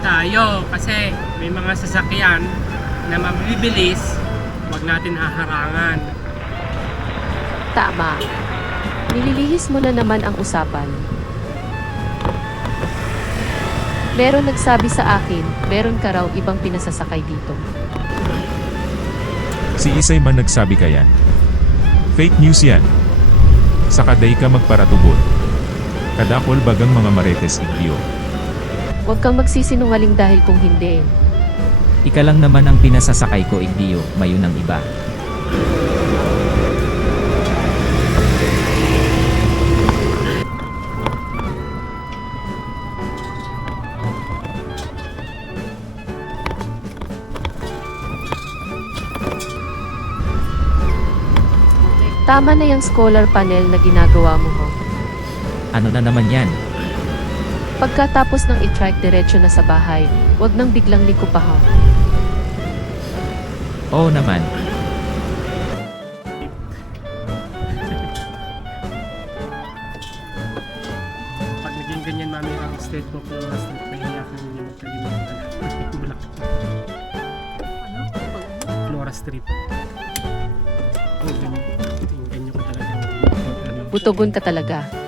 tayo kasi may mga sasakyan na mabibilis, huwag natin haharangan. Tama. Nililihis mo na naman ang usapan. Meron nagsabi sa akin, meron ka raw ibang pinasasakay dito. Si Isay man nagsabi ka yan. Fake news yan. Sakaday ka magparatubot. Kadakol bagang mga marites igyo. Huwag kang magsisinungaling dahil kung hindi. Ika lang naman ang pinasasakay ko, Igdio, mayon ang iba. Tama na yung scholar panel na ginagawa mo ho. Ano na naman yan? Pagkatapos ng i-track diretso na sa bahay, huwag nang biglang liko pa ho. Oo naman. Pag naging ganyan mami ang state book ng last night, nahiya ka hindi magkalimutan. Bulak. Flora Street. Oh, ganyan ko talaga. Butogon ka talaga.